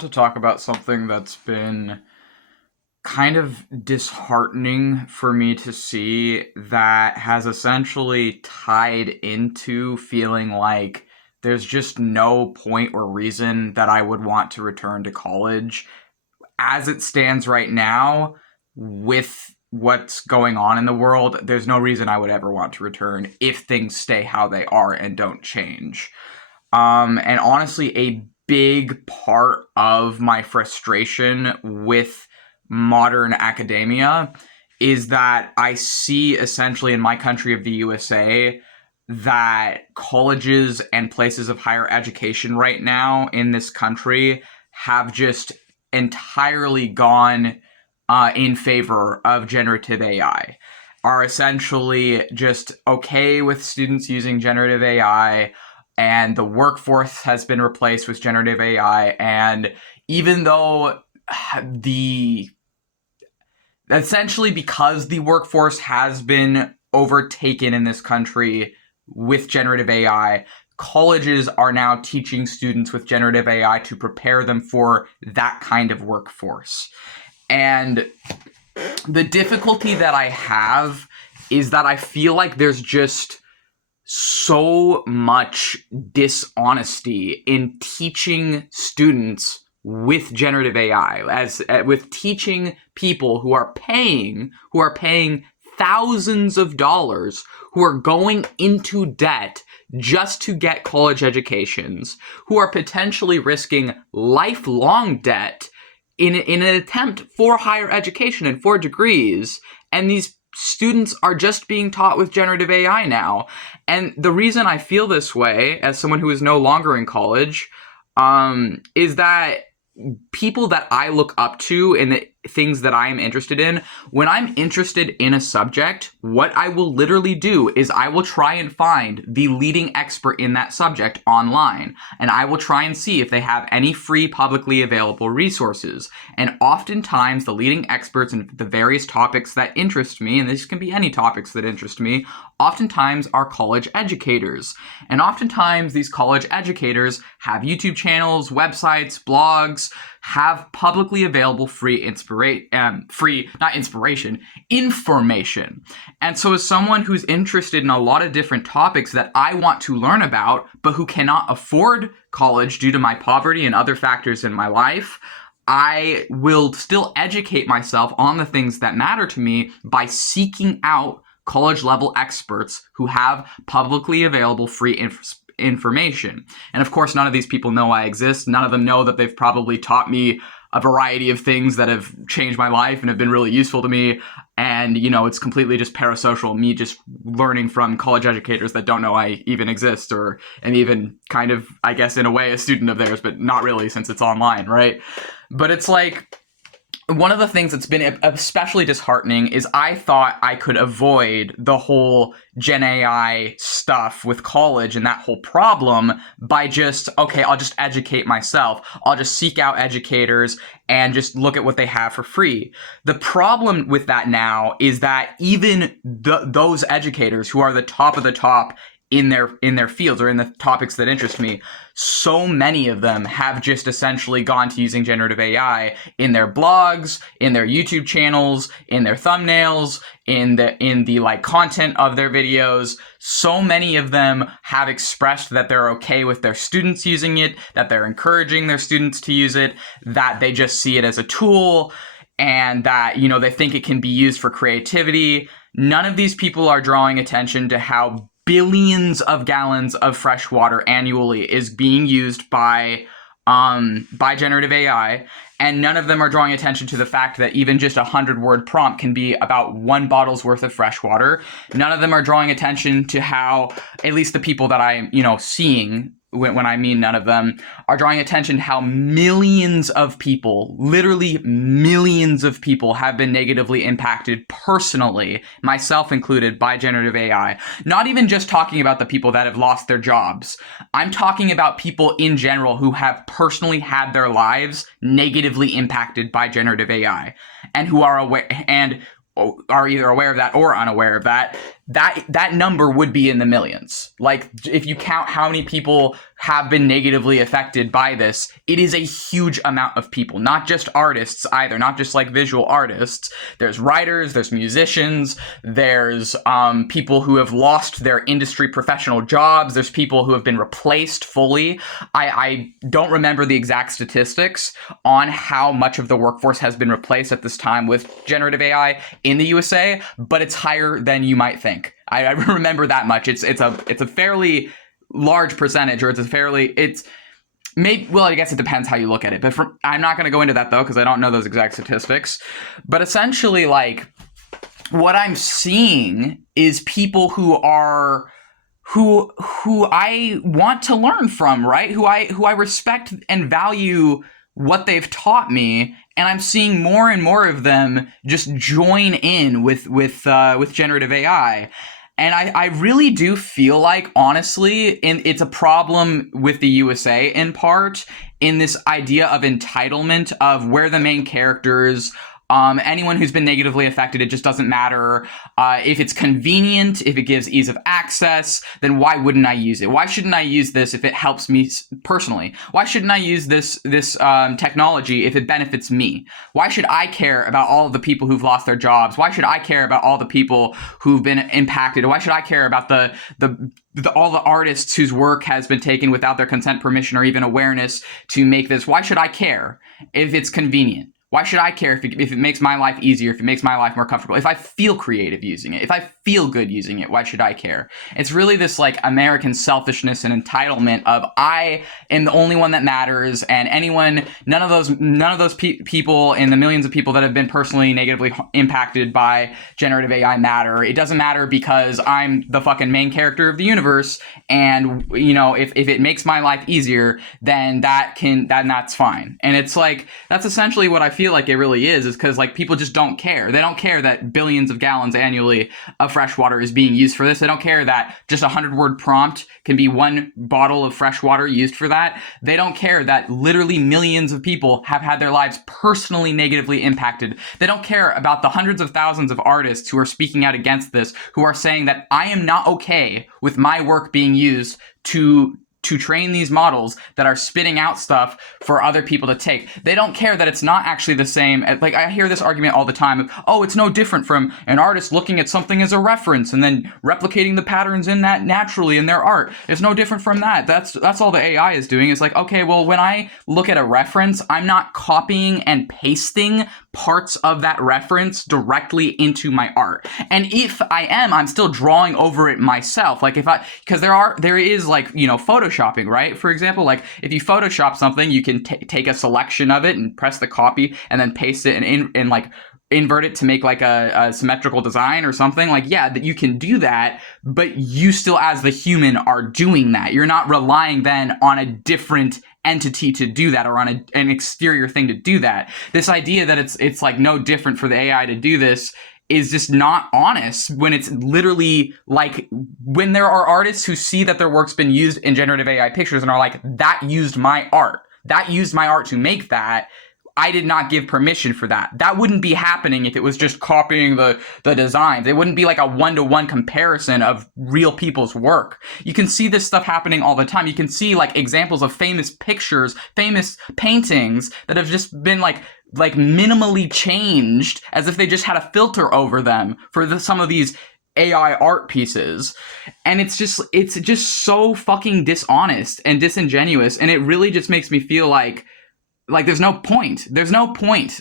To talk about something that's been kind of disheartening for me to see that has essentially tied into feeling like there's just no point or reason that I would want to return to college as it stands right now. With what's going on in the world, there's no reason I would ever want to return if things stay how they are and don't change. And honestly, a big part of my frustration with modern academia is that I see essentially in my country of the USA that colleges and places of higher education right now in this country have just entirely gone in favor of generative AI, are essentially just okay with students using generative AI, and the workforce has been replaced with generative AI. And even though the essentially because the workforce has been overtaken in this country with generative AI, colleges are now teaching students with generative AI to prepare them for that kind of workforce. And the difficulty that I have is that I feel like there's just so much dishonesty in teaching students with generative AI, as with teaching people who are paying thousands of dollars, who are going into debt just to get college educations, who are potentially risking lifelong debt in an attempt for higher education and for degrees. And these students are just being taught with generative AI now. And the reason I feel this way, as someone who is no longer in college, is that people that I look up to and the things that I am interested in, when I'm interested in a subject, what I will literally do is I will try and find the leading expert in that subject online, and I will try and see if they have any free publicly available resources. And oftentimes the leading experts in the various topics that interest me, and this can be any topics that interest me, oftentimes are college educators. And oftentimes these college educators have YouTube channels, websites, blogs, have publicly available information. And so as someone who's interested in a lot of different topics that I want to learn about, but who cannot afford college due to my poverty and other factors in my life, I will still educate myself on the things that matter to me by seeking out college level experts who have publicly available free information. And of course, none of these people know I exist. None of them know that they've probably taught me a variety of things that have changed my life and have been really useful to me. And, it's completely just parasocial, me just learning from college educators that don't know I even exist, or am even kind of, I guess, in a way, a student of theirs, but not really, since it's online, right? But it's like, one of the things that's been especially disheartening is I thought I could avoid the whole Gen AI stuff with college and that whole problem by just, okay, I'll just educate myself. I'll just seek out educators and just look at what they have for free. The problem with that now is that even those educators who are the top of the top in their fields or in the topics that interest me, so many of them have just essentially gone to using generative AI in their blogs, in their YouTube channels, in their thumbnails, in the like content of their videos. So many of them have expressed that they're okay with their students using it, that they're encouraging their students to use it, that they just see it as a tool, and that, they think it can be used for creativity. None of these people are drawing attention to how billions of gallons of fresh water annually is being used by generative AI, and none of them are drawing attention to the fact that even just 100-word prompt can be about 1 bottle's worth of fresh water. None of them are drawing attention to how, at least the people that I'm, seeing, when I mean none of them, are drawing attention to how millions of people, literally millions of people, have been negatively impacted personally, myself included, by generative AI. Not even just talking about the people that have lost their jobs. I'm talking about people in general who have personally had their lives negatively impacted by generative AI, and who are aware and are either aware of that or unaware of that. that number would be in the millions. Like, if you count how many people have been negatively affected by this, it is a huge amount of people, not just artists either, not just like visual artists. There's writers, there's musicians, there's people who have lost their industry professional jobs, there's people who have been replaced fully. I don't remember the exact statistics on how much of the workforce has been replaced at this time with generative AI in the USA, but it's higher than you might think. I remember that much. It's a fairly large percentage, or it's maybe, well, I guess it depends how you look at it. But I'm not going to go into that though, because I don't know those exact statistics. But essentially, like, what I'm seeing is people who I want to learn from, right? Who I respect and value what they've taught me, and I'm seeing more and more of them just join in with generative AI. And I really do feel like, honestly, it's a problem with the USA in part, in this idea of entitlement of where the main characters, anyone who's been negatively affected, it just doesn't matter. If it's convenient, if it gives ease of access, then why wouldn't I use it? Why shouldn't I use this if it helps me personally? Why shouldn't I use this technology if it benefits me? Why should I care about all of the people who've lost their jobs? Why should I care about all the people who've been impacted? Why should I care about all the artists whose work has been taken without their consent, permission, or even awareness to make this? Why should I care if it's convenient? Why should I care if it makes my life easier, if it makes my life more comfortable, if I feel creative using it, if I feel good using it? Why should I care? It's really this like American selfishness and entitlement of I am the only one that matters, and none of those people and the millions of people that have been personally negatively impacted by generative AI matter. It doesn't matter because I'm the fucking main character of the universe, and if it makes my life easier, then that's fine. And it's like, that's essentially what I feel like it really is because like people just don't care. They don't care that billions of gallons annually of fresh water is being used for this. They don't care that just a 100-word prompt can be one bottle of fresh water used for that. They don't care that literally millions of people have had their lives personally negatively impacted. They don't care about the hundreds of thousands of artists who are speaking out against this, who are saying that I am not okay with my work being used to train these models that are spitting out stuff for other people to take. They don't care that it's not actually the same. Like, I hear this argument all the time of, oh, it's no different from an artist looking at something as a reference and then replicating the patterns in that naturally in their art. It's no different from that. That's all the AI is doing. It's like, okay, well, when I look at a reference, I'm not copying and pasting parts of that reference directly into my art. And if I am, I'm still drawing over it myself. Like because there is like, Photoshopping, right? For example, like if you Photoshop something, you can take a selection of it and press the copy and then paste it and like invert it to make like a symmetrical design or something. Like, yeah, that you can do that, but you still as the human are doing that. You're not relying then on a different entity to do that or on an exterior thing to do that. This idea that it's like no different for the AI to do this is just not honest when it's literally like when there are artists who see that their work's been used in generative AI pictures and are like, that used my art to make that. I did not give permission for that. That wouldn't be happening if it was just copying the designs. It wouldn't be like a one-to-one comparison of real people's work. You can see this stuff happening all the time. You can see like examples of famous pictures, famous paintings that have just been like minimally changed as if they just had a filter over them for some of these AI art pieces. And it's just so fucking dishonest and disingenuous. And it really just makes me feel like there's no point. There's no point.